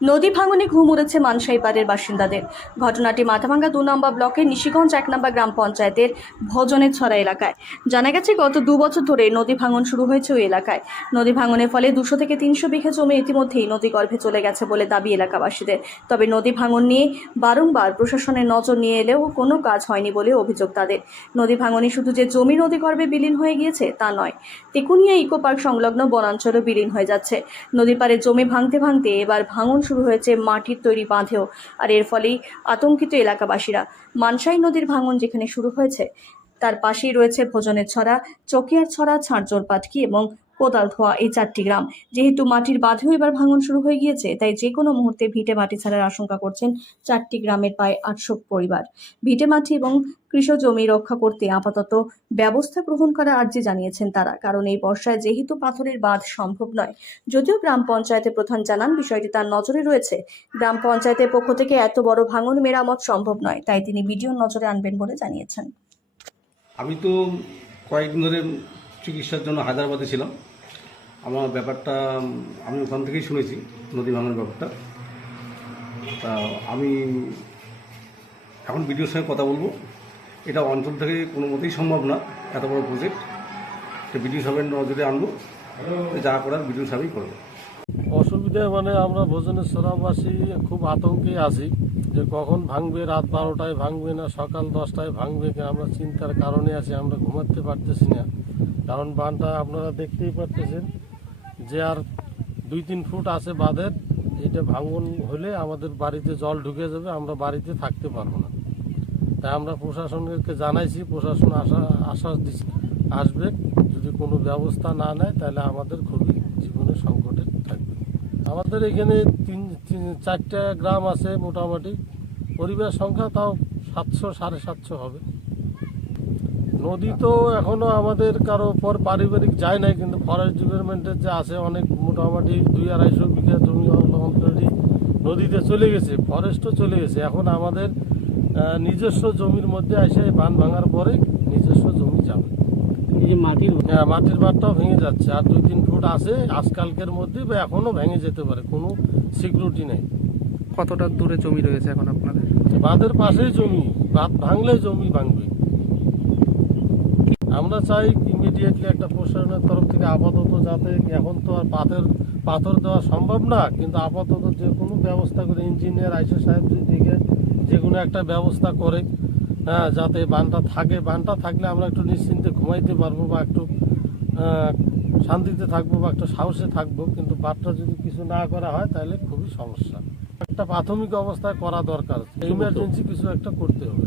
নদী ভাঙনে ঘুম উড়েছে মানসাইপাড়ের বাসিন্দাদের। ঘটনাটি মাথাভাঙ্গা 2 নম্বর ব্লকের নিশিগঞ্জ 1 নম্বর গ্রাম পঞ্চায়েতের ভজনের ছড়া এলাকায়। জানা গেছে গত 2 বছর ধরে নদী ভাঙন শুরু হয়েছে ওই এলাকায়। নদী ভাঙনের ফলে 200 থেকে 300 বিঘা জমি ইতিমধ্যেই নদী গর্ভে চলে গেছে বলে দাবি এলাকাবাসীদের। তবে নদী ভাঙন নিয়ে বারংবার প্রশাসনের নজর নিয়ে এলেও কোনো কাজ হয়নি বলে অভিযোগ তাদের। নদী ভাঙনে শুধু যে জমি নদী গর্ভে বিলীন হয়ে গিয়েছে তা নয়, তেকুনিয়া ইকো পার্ক সংলগ্ন বনাঞ্চলও বিলীন হয়ে যাচ্ছে। নদীর পাড়ে জমি ভাঙতে ভাঙতে এবার ভাঙন শুরু হয়েছে মাটির তৈরি বাঁধেও। আর এর ফলেই আতঙ্কিত এলাকাবাসীরা। মানসাই নদীর ভাঙন যেখানে শুরু হয়েছে তার পাশেই রয়েছে ভোজনের ছড়া, চকিয়ার ছড়া, ছাড়জোর পাটকি এবং কোদালধোয়া, এই 4টি গ্রাম। যেহেতু মাটির বাঁধেও এবার ভাঙন শুরু হয়ে গিয়েছে, তাই যে কোনো মুহূর্তে ভিটে মাটি ছাড়ার আশঙ্কা করছেন 4টি গ্রামের প্রায় 800 পরিবার। ভিটে মাটি এবং কৃষি জমি রক্ষা করতে আপাতত ব্যবস্থা গ্রহণ করার আর্জি জানিয়েছেন তারা, কারণ এই বর্ষায় যেহেতু পাথরের বাঁধ সম্ভব নয়। যদিও গ্রাম পঞ্চায়েতের প্রধান জানান বিষয়টি তার নজরে রয়েছে। গ্রাম পঞ্চায়েতের পক্ষ থেকে এত বড় ভাঙন মেরামত সম্ভব নয়, তাই তিনি বিডিওর নজরে আনবেন বলে জানিয়েছেন। আমি তো কয়েকদিন ধরে চিকিৎসার জন্য হায়দ্রাবাদে ছিলাম। আমার ব্যাপারটা আমি ওখান থেকেই শুনেছি, নদী ভাঙনের ব্যাপারটা। তা আমি এখন বিডিওর সঙ্গে কথা বলবো। এটা অঞ্চল থেকে কোনো মতেই সম্ভব না, এত বড় প্রজেক্ট। তো বিডিও সাহেবের নজরে আনবো, যা করার বিডিও সাহেবই করবে। অসুবিধা মানে আমরা ভোজনের ছড়াবাসী খুব আতঙ্কে আছি যে কখন ভাঙবে, রাত 12টায় ভাঙবে না সকাল 10টায় ভাঙবে, আমরা চিন্তার কারণে আছি। আমরা ঘুমাতে পারতেছি না, কারণ বাঁধটা আপনারা দেখতেই পারতেছেন যে আর 2-3 ফুট আছে বাঁধের। এটা ভাঙন হলে আমাদের বাড়িতে জল ঢুকে যাবে, আমরা বাড়িতে থাকতে পারবো না। তাই আমরা প্রশাসনকে জানাইছি, প্রশাসন আশ্বাস আসবে। যদি কোনো ব্যবস্থা না নেয় তাহলে আমাদের খুবই জীবনের সংকটে থাকবে। আমাদের এখানে 3-4টা গ্রাম আছে, মোটামুটি পরিবার সংখ্যা তাও 700-750 হবে। নদী তো এখনো আমাদের কারো পর পারিবারিক যায় নাই, কিন্তু ফরেস্ট ডিপার্টমেন্টের যে আছে অনেক, মোটামুটি 200-250 বিঘা জমি অলরেডি নদীতে চলে গেছে, ফরেস্টও চলে গেছে। এখন আমাদের নিজস্ব জমির মধ্যে এসে বাঁধ ভাঙার পরে নিজস্ব জমি যাবে। মাটির বাঁধটাও ভেঙে যাচ্ছে, আর 2-3 ফুট আছে আজকালকের মধ্যে, বা এখনো ভেঙে যেতে পারে, কোনো সিকিউরিটি নেই। কতটা দূরে জমি রয়েছে এখন আপনাদের? বাঁধের পাশেই জমি, বাঁধ ভাঙলে জমি ভাঙবে। আমরা চাই ইমিডিয়েটলি একটা প্রশাসনের তরফ থেকে আপাতত, যাতে এখন তো আর পাথর দেওয়া সম্ভব না, কিন্তু আপাতত যে কোনো ব্যবস্থা করে ইঞ্জিনিয়ার আইসে সাহেব যদি দেখে যে কোনো একটা ব্যবস্থা করে, হ্যাঁ, যাতে বাঁধটা থাকে। বাঁধটা থাকলে আমরা একটু নিশ্চিন্তে ঘুমাইতে পারবো, বা একটু শান্তিতে থাকবো, বা একটু সাহসে থাকবো। কিন্তু বাঁধটা যদি কিছু না করা হয় তাহলে খুবই সমস্যা। একটা প্রাথমিক অবস্থায় করা দরকার, ইমার্জেন্সি কিছু একটা করতে হবে।